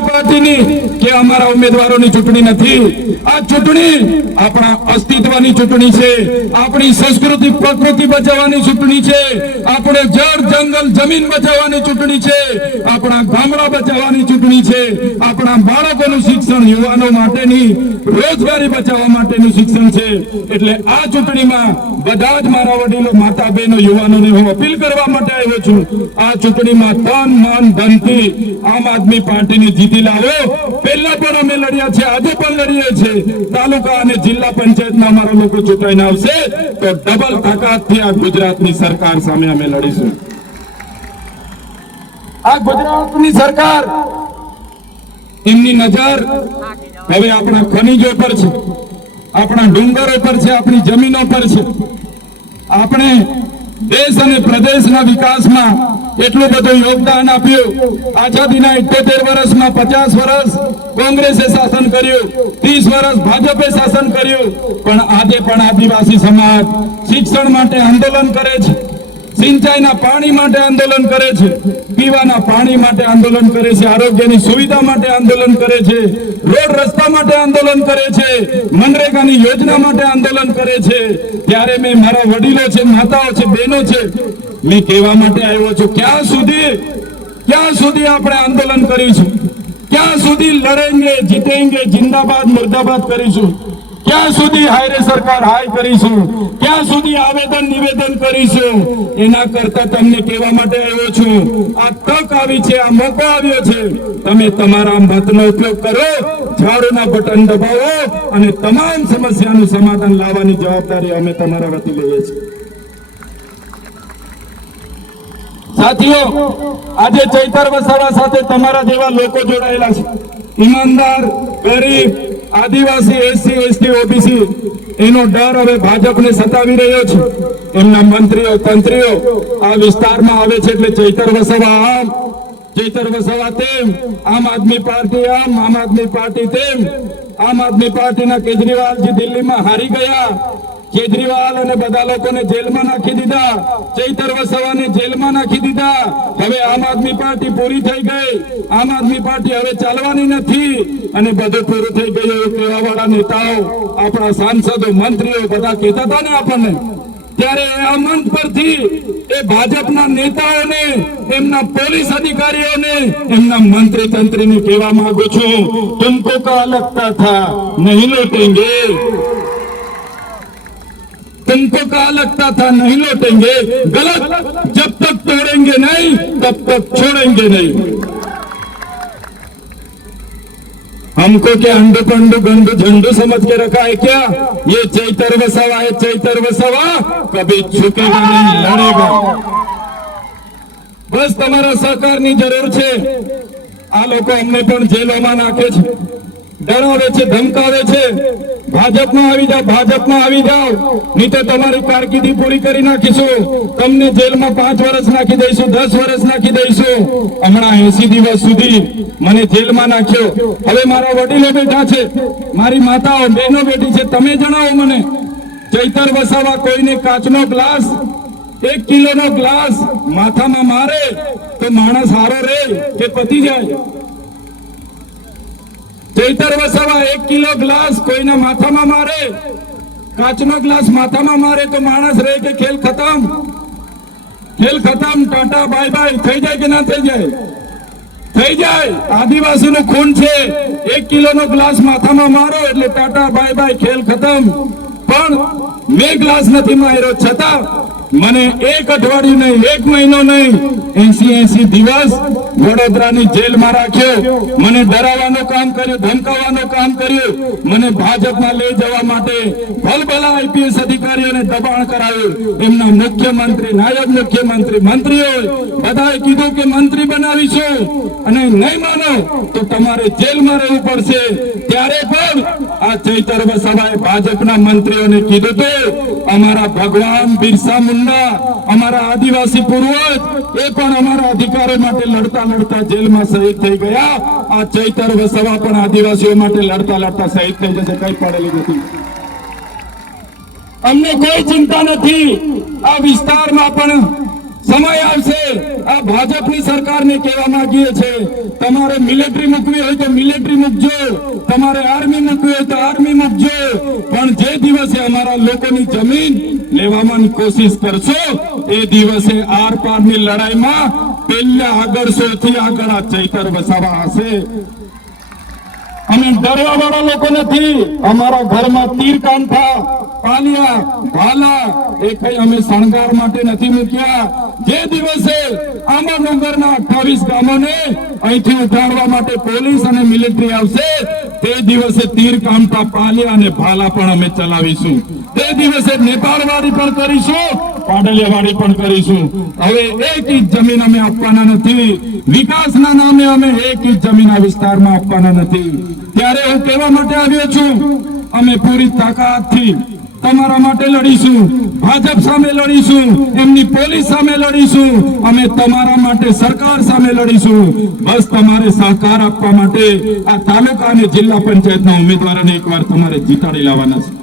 પાર્ટીની કે અમારા ઉમેદવારોની ચૂંટણી નથી। આ ચૂંટણી આપણા અસ્તિત્વની ચૂંટણી છે, આપણી સંસ્કૃતિ પ્રકૃતિ બચાવવાની ચૂંટણી છે, આપણે જળ જંગલ જમીન બચાવવાની ચૂંટણી છે, આપણા ગામડા બચાવવાની ચૂંટણી છે, આપણા બાળકોનું શિક્ષણ, યુવાનો માટેની રોજગારી બચાવવા માટેનું શિક્ષણ છે। એટલે આ ચૂંટણીમાં બધા જ મારા વડીલો, માતા બહેનો, યુવાનોને હું અપીલ કરવા માટે આવ્યો છું, આ ચૂંટણીમાં તન મન ધનથી આમ આદમી પાર્ટીને જીતી લાવો। પહેલા પણ અમે લડ્યા છે, આજે પણ લડીએ છીએ। તાલુકા અને જિલ્લા પંચાયતમાં અમારા લોકો ચૂંટાઈને આવશે તો ડબલ તાકાતથી આ ગુજરાતની સરકાર સામે અમે લડીશું। આ ગુજરાતની સરકાર, એમની નજર હવે આપણા ખનીજો પર છે, આપણા ડુંગરો પર છે, આપણી જમીનો પર છે। આપણે દેશ અને પ્રદેશના વિકાસમાં એટલું બધું યોગદાન આપ્યું। આઝાદીના 78 વર્ષમાં 50 વર્ષ કોંગ્રેસે શાસન કર્યું, 30 વર્ષ ભાજપે શાસન કર્યું, પણ આજે પણ આદિવાસી સમાજ શિક્ષણ માટે આંદોલન કરે છે, સિંચાઈના પાણી માટે આંદોલન કરે છે, પીવાના પાણી માટે આંદોલન કરે છે, આરોગ્યની સુવિધા માટે આંદોલન કરે છે, રોડ રસ્તા માટે આંદોલન કરે છે, મનરેગાની યોજના માટે આંદોલન કરે છે। ત્યારે મેં મારા વડીલો છે, માતાઓ છે, બહેનો છે, મેં કહેવા માટે આવ્યો છું, ક્યાં સુધી આપણે આંદોલન કરીશું, ક્યાં સુધી લડેંગે જીતેંગે जिंदाबाद मुर्दाबाद કરીશું, ક્યાં સુધી હાયરે સરકાર હાય કરીશું, ક્યાં સુધી આવેદન નિવેદન કરીશું। એના કરતા તમને કહેવા માટે આવ્યો છું, આ તક આવી છે, આ મોકો આવ્યો છે, તમે તમારા મતનો ઉપયોગ કરો, ઝાડુના બટન દબાવો અને તમામ સમસ્યાનું સમાધાન લાવવાની જવાબદારી અમે તમારા વતી લઈએ છીએ। સાથીઓ, આજે ચૈતર વસાવા સાથે તમારા જેવા લોકો જોડાયેલા છે, ઈમાનદાર, ગરીબ, આદિવાસી, એસસી, એસટી, ઓબીસી, એનો ડર હવે ભાજપને સતાવી રહ્યો છે। એમના મંત્રીઓ, તંત્રીઓ આ વિસ્તારમાં આવે છે એટલે ચૈતર વસાવા આમ, ચૈતર વસાવા તેમ, આમ આદમી પાર્ટી આમ, આમ આદમી પાર્ટી તેમ। આમ આદમી પાર્ટીના કેજરીવાલજી દિલ્હીમાં હારી ગયા, કેજરીવાલ અને બધા લોકોને જેલમાં નાખી દીધા, ચૈતર વસાવાને જેલમાં નાખી દીધા। હવે આમ આદમી પાર્ટી પૂરી થઈ ગઈ, આમ આદમી પાર્ટી હવે ચાલવાની નથી અને બધું પૂરું થઈ ગયું એવું કહેવા વાળા નેતાઓ, આપણા સાંસદો, મંત્રીઓ બધા કહેતા હતા ને આપણને, ત્યારે આ મંચ પરથી એ ભાજપના નેતાઓને, એમના પોલીસ અધિકારીઓને, એમના મંત્રી તંત્રીને કહેવા માંગુ છું, તુમકો કા લગતા થા નહીં લૂટેંગે, तुमको क्या लगता था नहीं लौटेंगे, गलत, जब तक तोड़ेंगे नहीं तब तक छोड़ेंगे नहीं। हमको क्या अंडू पंडू गंडू झंडू समझ के रखा है क्या? ये चैतर वसावा है, चैतर वसावा कभी झुकेगा नहीं, लड़ेगा। बस તમારા સહકારની જરૂર છે। આ લોકો અમને પણ જેલોમાં નાખે છે, ડરાવે છે, ધમકાવે છે, ભાજપમાં આવી જાઓ, ભાજપમાં આવી જાઓ, નહીં તો તમારી કારકિર્દી પૂરી કરી નાખીશું, તમને જેલમાં 5 વર્ષ નાખી દઈશું, 10 વર્ષ નાખી દઈશું। હમણાં 80 દિવસ સુધી મને જેલમાં નાખ્યો, હવે મારા વડીલો બેઠા છે, મારી માતાઓ બહેનો બેઠી છે, તમે જણાવો મને, ચૈતર વસાવા કોઈને કાચનો ગ્લાસ, 1 કિલોનો ગ્લાસ માથામાં મારે તો માણસ હારો રહે કે પતી જાય? ચૈતર વસાવા 1 કિલો ગ્લાસ કોઈના માથામાં મારે, કાચનો ગ્લાસ માથામાં મારે તો માણસ રહે કે ખેલ ખતમ? ખેલ ખતમ, ટાટા બાય બાય થઈ જાય કે ના થઈ જાય? થઈ જાય। આદિવાસીનું ખૂન છે, 1 કિલોનો ગ્લાસ માથામાં મારો એટલે ટાટા બાય બાય, ખેલ ખતમ। પણ મેં ગ્લાસ નથી માર્યો છતાં મને 1 અઠવાડિયું નહીં, 1 મહિનો નહીં, 80 દિવસ વડોદરાની જેલમાં રાખ્યો, મને ડરાવવાનું કામ કર્યું, ધમકાવવાનું કામ કર્યું, મને ભાજપમાં લઈ જવા માટે ભલભલા આઈપીએસ અધિકારીઓને દબાણ કરાવ્યું, એમના મુખ્યમંત્રી, નાયબ મુખ્યમંત્રી, મંત્રીઓ બધાએ કીધું કે મંત્રી બનાવીશું અને નહીં માનો તો તમારે જેલમાં રહેવું પડશે। ત્યારે પણ આ ચૈતર વસાવાએ ભાજપના મંત્રીઓને કીધું હતું, અમારા ભગવાન બિરસા મુંડા, અમારા આદિવાસી પૂર્વજ, એ પણ અમારા અધિકારો માટે લડતા લડતા જેલમાં શહીદ થઈ ગયા। આ ચૈતર વસાવા પણ આદિવાસીઓ માટે લડતા લડતા શહીદ થઈ જશે, કઈ પડેલી નથી। અમને કોઈ ચિંતા નથી, આ વિસ્તારમાં પણ સમય આવશે આ ભાજપની સરકારને કહેવા માંગીએ છે, તમારે મિલિટરી મૂકવી હોય તો મિલિટરી મૂકજો, તમારે આર્મી મૂકવી હોય તો આર્મી મૂકજો, પણ જે દિવસે અમારા લોકોની જમીન લેવાની કોશિશ કરશો એ દિવસે આર પારની લડાઈમાં પહેલા આગળ સૌથી આગળ આ ચૈતર વસાવા હશે. અમે ડરવા વાળા લોકો નથી. અમારા ઘરમાં તીર કાંઠા, પાલિયા, ભાલા એ કઈ અમે શણગાર માટે નથી મૂક્યા. જે દિવસે આંબા ડુંગરના 28 ગામોને અહીંથી ઉઠાડવા માટે પોલીસ અને મિલિટરી આવશે તે દિવસે તીર કાંઠા, પાલિયા અને ભાલા પણ અમે ચલાવીશું. તે દિવસે નેપાળવાડી પણ કરીશું, પાડલિયાવાડી પણ કરીશું. હવે એક ઇંચ જમીન અમે આપવાના નથી. વિકાસના નામે અમે એક ઇંચ જમીન આ વિસ્તારમાં આપવાના નથી. ત્યારે હું કહેવા માટે આવ્યો છું, અમે પૂરી તાકાતથી તમારા માટે લડીશું, ભાજપ સામે લડીશું, એમની પોલીસ સામે લડીશું, અમે તમારા માટે સરકાર સામે લડીશું. બસ તમારે સહકાર આપવા માટે આ તાલુકા અને જિલ્લા પંચાયતના ઉમેદવારોને એકવાર તમારે જીતાડી લાવવાના છે.